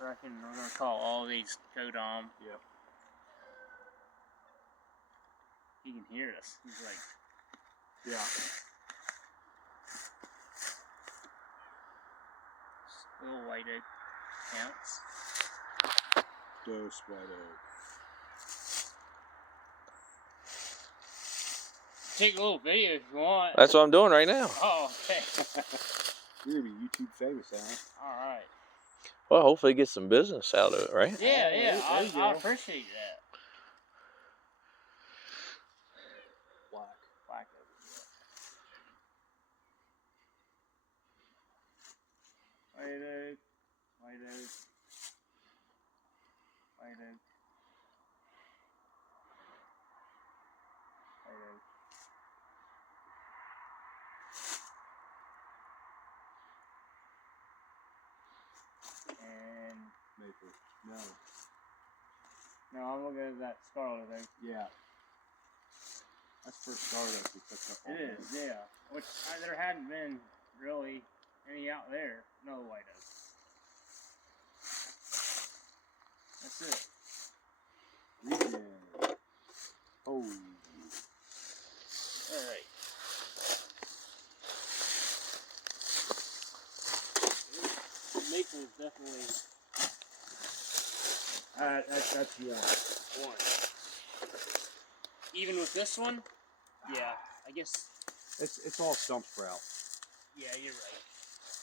I reckon we're gonna call all these Codom. Yep. He can hear us. He's like, yeah. Little white oak counts. Dose white oak. Take a little video if you want. That's what I'm doing right now. Oh, okay. You're gonna be YouTube famous, Alan. All right. Well, hopefully get some business out of it, right? Yeah, yeah. I appreciate that. Black oak. White oak. White oak. White oak. White oak. And Maple. No. no, I'm looking at that scarlet oak. Yeah. That's first scarlet oak we picked up. It is, yeah. Which there hadn't been really any out there. No white oak. That's it. Weekend. Oh. All right. Maple is definitely That's one. Even with this one, yeah. I guess it's all stump sprout. yeah, you're right.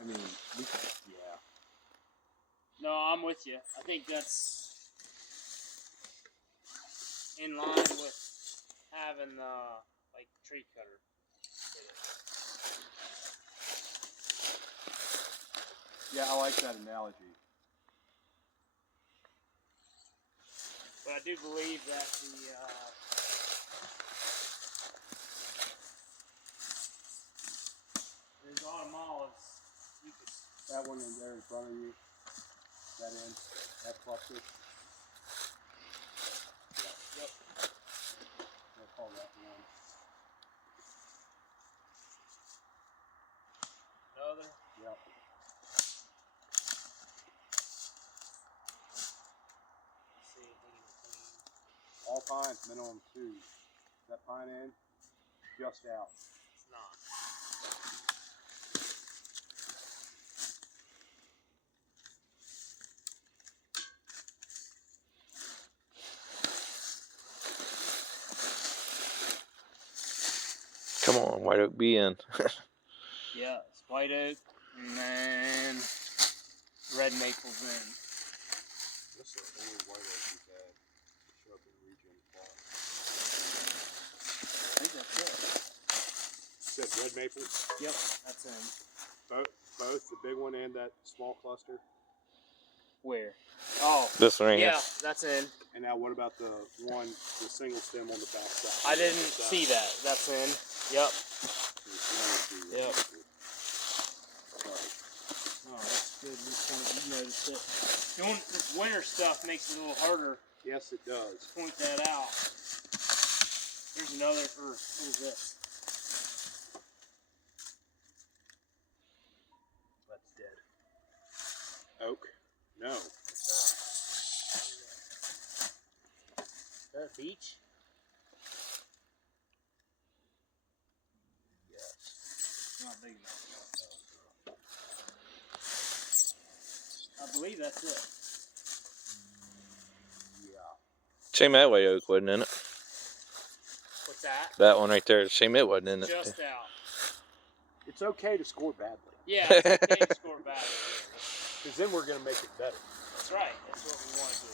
I mean, yeah. No, I'm with you. I think that's in line with having like tree cutter. Yeah, I like that analogy. But I do believe that the autumn olives, you could. That one in there in front of you. That end. That cluster. Yeah. Yep. I'll call that one. Another. Yep. Let's see anything in between. All pines, minimum 2. That pine end, just out. It's not. Come on, white oak, be in. Yeah, it's white oak, and then red maple's in. This is the only white oak we've had. Show up in the region plot. I think that's it. Said red maple. Yep, that's in. Both the big one and that small cluster. Where? Oh, This one right yeah, here. that's in. And now what about the single stem on the back side? I didn't see that. That's in. Yep. Yep. Oh, that's good. You noticed it. Doing this winter stuff makes it a little harder. Yes, it does. To point that out. Here's another. What is this? That's dead. Oak? No. What's that? Is that a beech? Yes. Not big enough. I believe that's it. Yeah. Shame that white oak wasn't in it. What's that? That one right there. Shame it wasn't in it. Just out. It's okay to score badly. Yeah, it's okay to score badly. Because then we're going to make it better. That's right. That's what we want to do.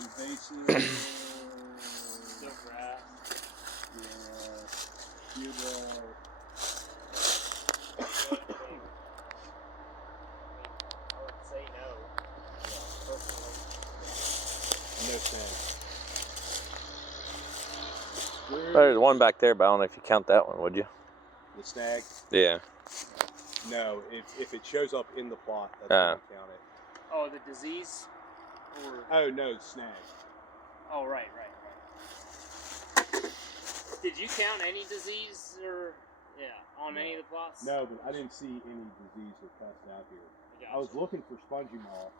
Invasive. Still grass. Yeah. Cuba. I would say no. Personally. No snags. There's one back there, but I don't know if you count that one, would you? The snag? Yeah. No, if it shows up in the plot, that's when we count it. Oh, the disease? Or... Oh, no, snag. Oh, right. Did you count any disease or, on any of the plots? No, but I didn't see any disease or pest out here. I was looking for spongy moth.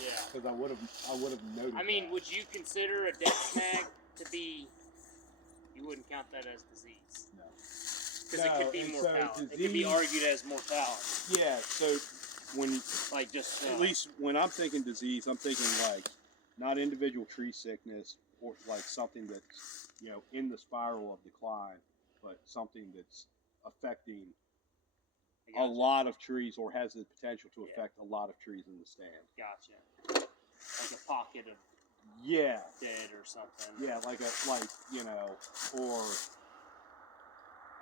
Yeah. Because I would have noticed. I mean, that. would you consider a debt snag to be? You wouldn't count that as disease. No. Because it could be and mortality. So it could be argued as mortality. Yeah. So when like just at least when I'm thinking disease, I'm thinking like not individual tree sickness or like something that's in the spiral of decline, but something that's affecting a lot of trees or has the potential to affect a lot of trees in the stand. Gotcha. Like a pocket of dead or something. Yeah, or I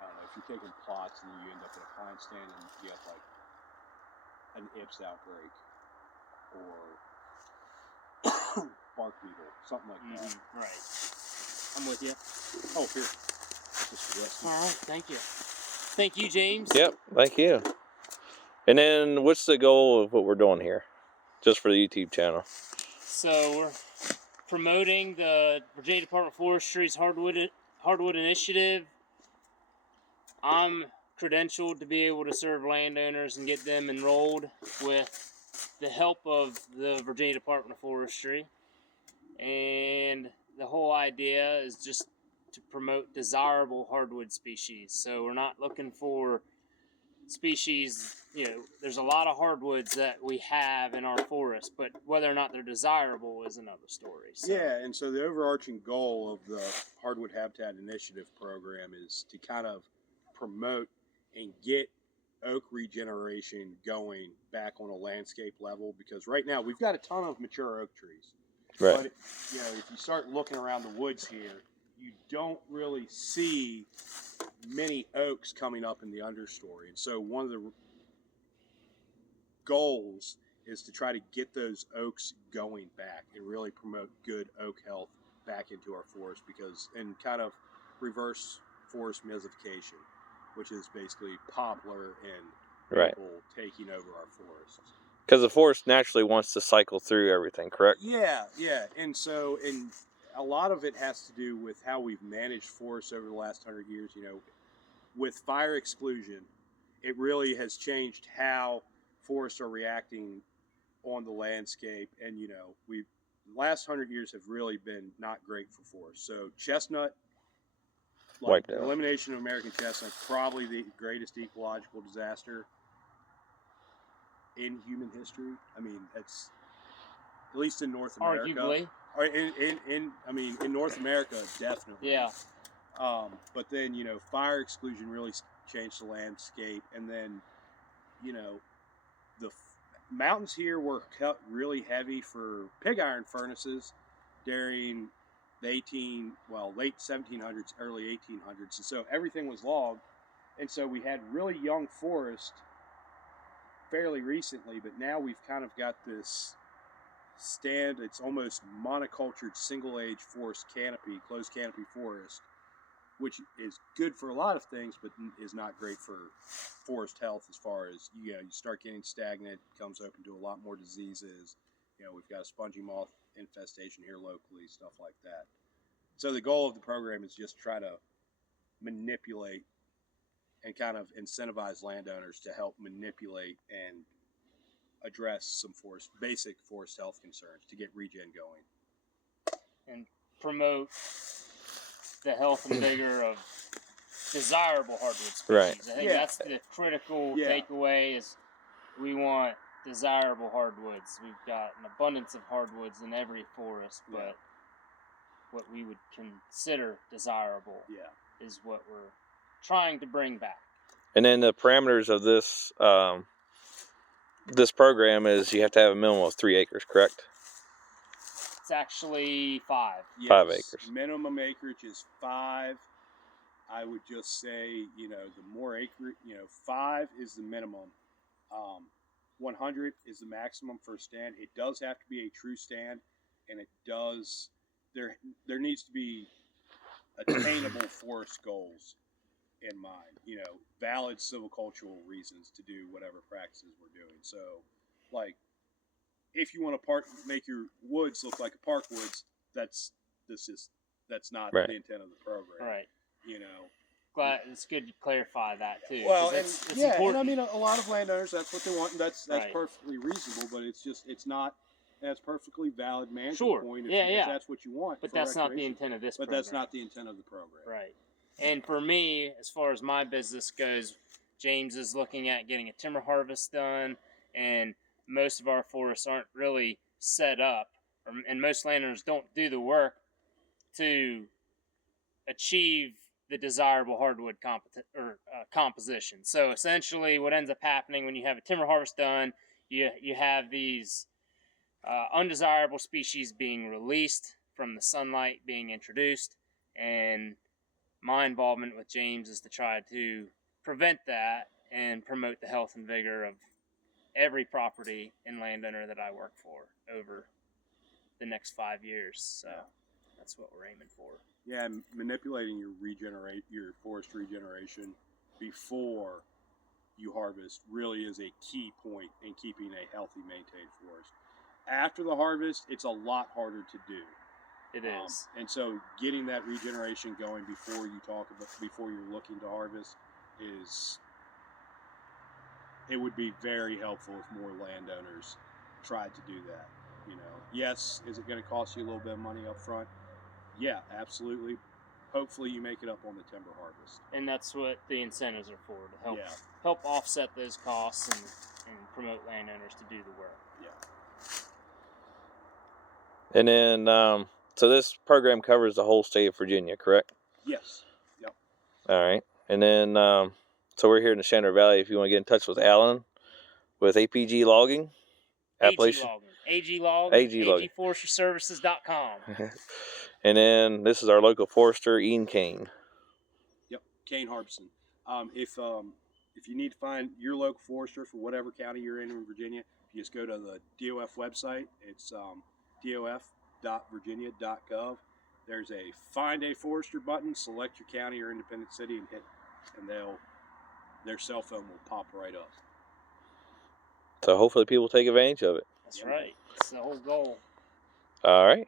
don't know, if you're taking plots and you end up in a pine stand and you have like an Ips outbreak or bark beetle, something like that. Right. I'm with you. Oh, here. Just the rest. All right, thank you. Thank you, James. Yep, thank you. And then what's the goal of what we're doing here? Just for the YouTube channel. So we're promoting the Virginia Department of Forestry's Hardwood Initiative. I'm credentialed to be able to serve landowners and get them enrolled with the help of the Virginia Department of Forestry. And the whole idea is just to promote desirable hardwood species. So we're not looking for species, there's a lot of hardwoods that we have in our forest, but whether or not they're desirable is another story. So. Yeah, and so the overarching goal of the Hardwood Habitat Initiative program is to kind of promote and get oak regeneration going back on a landscape level, because right now we've got a ton of mature oak trees. Right. But if you start looking around the woods here, you don't really see many oaks coming up in the understory. And so one of the goals is to try to get those oaks going back and really promote good oak health back into our forest, and kind of reverse forest mesification, which is basically poplar and maple taking over our forests. Because the forest naturally wants to cycle through everything, correct? Yeah. And so, a lot of it has to do with how we've managed forests over the last 100 years. With fire exclusion, it really has changed how forests are reacting on the landscape. And, the last 100 years have really been not great for forests. So chestnut, the elimination of American chestnut, probably the greatest ecological disaster in human history. I mean, it's at least in North America. Arguably. Or in North America, definitely. Yeah. But then, fire exclusion really changed the landscape. And then, the mountains here were cut really heavy for pig iron furnaces during the late 1700s, early 1800s. And so everything was logged. And so we had really young forest fairly recently, but now we've kind of got this it's almost monocultured single-age forest canopy, closed canopy forest, which is good for a lot of things, but is not great for forest health as far as, you start getting stagnant, becomes open to a lot more diseases. We've got a spongy moth infestation here locally, stuff like that. So the goal of the program is just try to manipulate and kind of incentivize landowners to help manipulate and address some basic forest health concerns to get regen going. And promote the health and vigor of desirable hardwood species. Right. I think that's the critical takeaway is we want desirable hardwoods. We've got an abundance of hardwoods in every forest, but what we would consider desirable is what we're trying to bring back. And then the parameters of this this program is you have to have a minimum of 3 acres, correct? It's actually 5. Yes, 5 acres. Minimum acreage is 5. I would just say, the more acre, 5 is the minimum. 100 is the maximum for a stand. It does have to be a true stand, and there needs to be attainable forest goals in mind. Valid silvicultural reasons to do whatever practices we're doing. So, if you want to make your woods look like a park woods, that's not the intent of the program. Right. glad it's good to clarify that too. Well, 'cause and it's yeah, important. and I mean, a lot of landowners, that's what they want, and that's Right. perfectly reasonable. But it's not. That's perfectly valid management Sure. point. Yeah. If that's what you want. But for that's not the recreation. intent of this But program. that's not the intent of the program. Right. And for me, as far as my business goes, James is looking at getting a timber harvest done, and most of our forests aren't really set up, and most landowners don't do the work to achieve the desirable hardwood composition. So essentially, what ends up happening when you have a timber harvest done, you have these undesirable species being released from the sunlight being introduced, and my involvement with James is to try to prevent that and promote the health and vigor of every property and landowner that I work for over the next 5 years. So that's what we're aiming for. Yeah, and manipulating your forest regeneration before you harvest really is a key point in keeping a healthy, maintained forest. After the harvest, it's a lot harder to do. It is. And so getting that regeneration going before you're looking to harvest it would be very helpful if more landowners tried to do that. You know, yes, is it going to cost you a little bit of money up front? Yeah, absolutely. Hopefully you make it up on the timber harvest. And that's what the incentives are for, to Yeah. help offset those costs and promote landowners to do the work. Yeah. And then, so this program covers the whole state of Virginia, correct? Yes. Yep. All right. And then, so we're here in the Shenandoah Valley. If you want to get in touch with Alan with APG Logging, Appalachian. AG Logging, Logging. agforestryservices.com. And then this is our local forester, Ian Kane. Yep, Kane Harbison. If you need to find your local forester for whatever county you're in Virginia, you just go to the DOF website. It's dof.virginia.gov. There's a Find a Forester button. Select your county or independent city and hit, and their cell phone will pop right up. So hopefully people take advantage of it. That's right. That's the whole goal. All right.